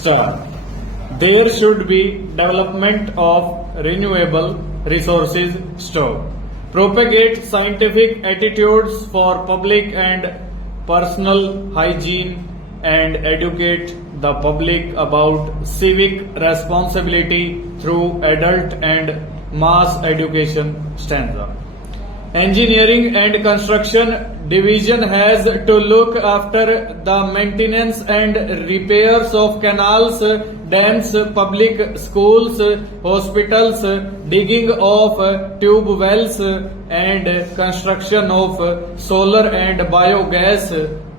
Star. There should be development of renewable resources stock. Propagate scientific attitudes for public and personal hygiene and educate the public about civic responsibility through adult and mass education stanza. Engineering and Construction Division has to look after the maintenance and repairs of canals, dams, public schools, hospitals, digging of tube wells, and construction of solar and biogas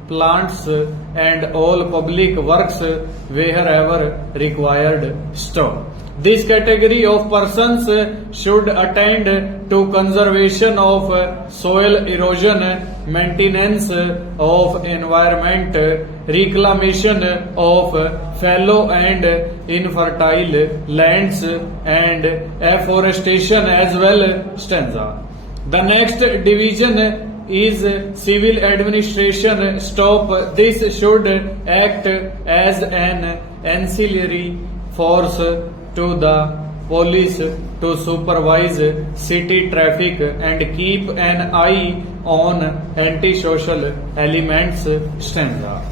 plants and all public works wherever required. Stop. This category of persons should attend to conservation of soil erosion, maintenance of environment, reclamation of fallow and infertile lands, and afforestation as well. Stanza. The next division is civil administration. Stop. This should act as an ancillary force to the police to supervise city traffic and keep an eye on antisocial elements. Stanza.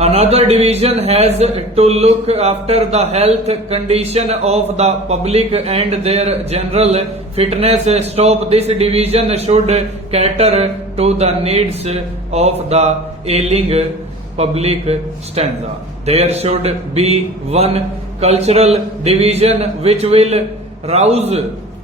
Another division has to look after the health condition of the public and their general fitness. Stop. This division should cater to the needs of the ailing public. Stanza. There should be one cultural division which will rouse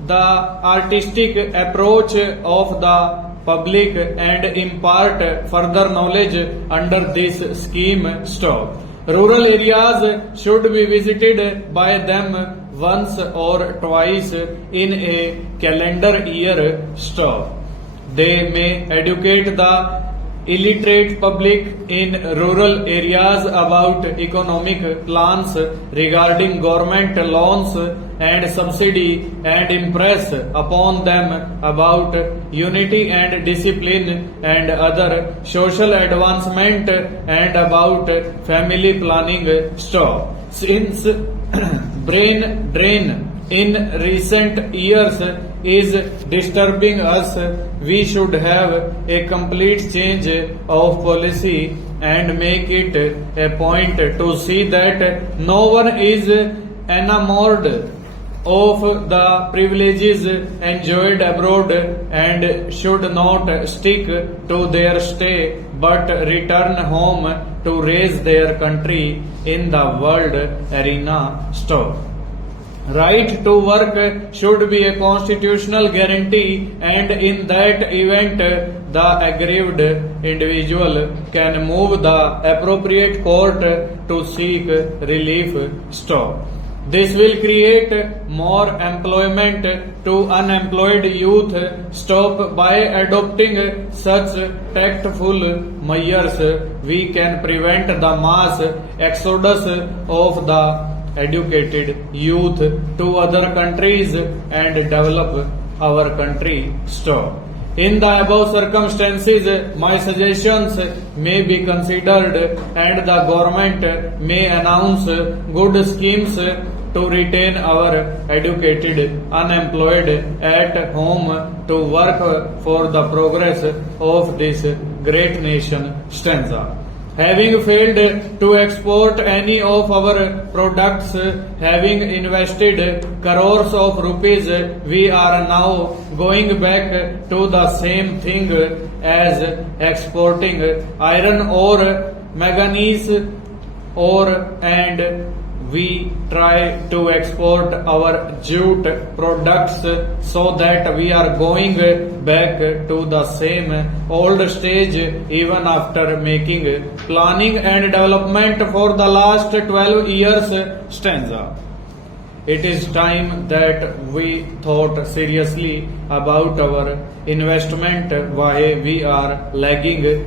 the artistic approach of the public and impart further knowledge under this scheme. Stop. Rural areas should be visited by them once or twice in a calendar year. Stop. They may educate the illiterate public in rural areas about economic plans regarding government loans and subsidy and impress upon them about unity and discipline and other social advancement and about family planning. Stop. Since brain drain in recent years is disturbing us, we should have a complete change of policy and make it a point to see that no one is enamored of the privileges enjoyed abroad and should not stick to their stay but return home to raise their country in the world arena. Stop. Right to work should be a constitutional guarantee, and in that event the aggrieved individual can move the appropriate court to seek relief. Stop. This will create more employment to unemployed youth. Stop. By adopting such tactful measures, we can prevent the mass exodus of the educated youth to other countries and develop our country. Stop. In the above circumstances, my suggestions may be considered and the government may announce good schemes to retain our educated unemployed at home to work for the progress of this great nation. Stanza. Having failed to export any of our products, having invested crores of rupees, we are now going back to the same thing as exporting iron ore, manganese ore, and we try to export our jute products so that we are going back to the same old stage even after making planning and development for the last 12 years. Stanza. It is time that we thought seriously about our investment, why we are lagging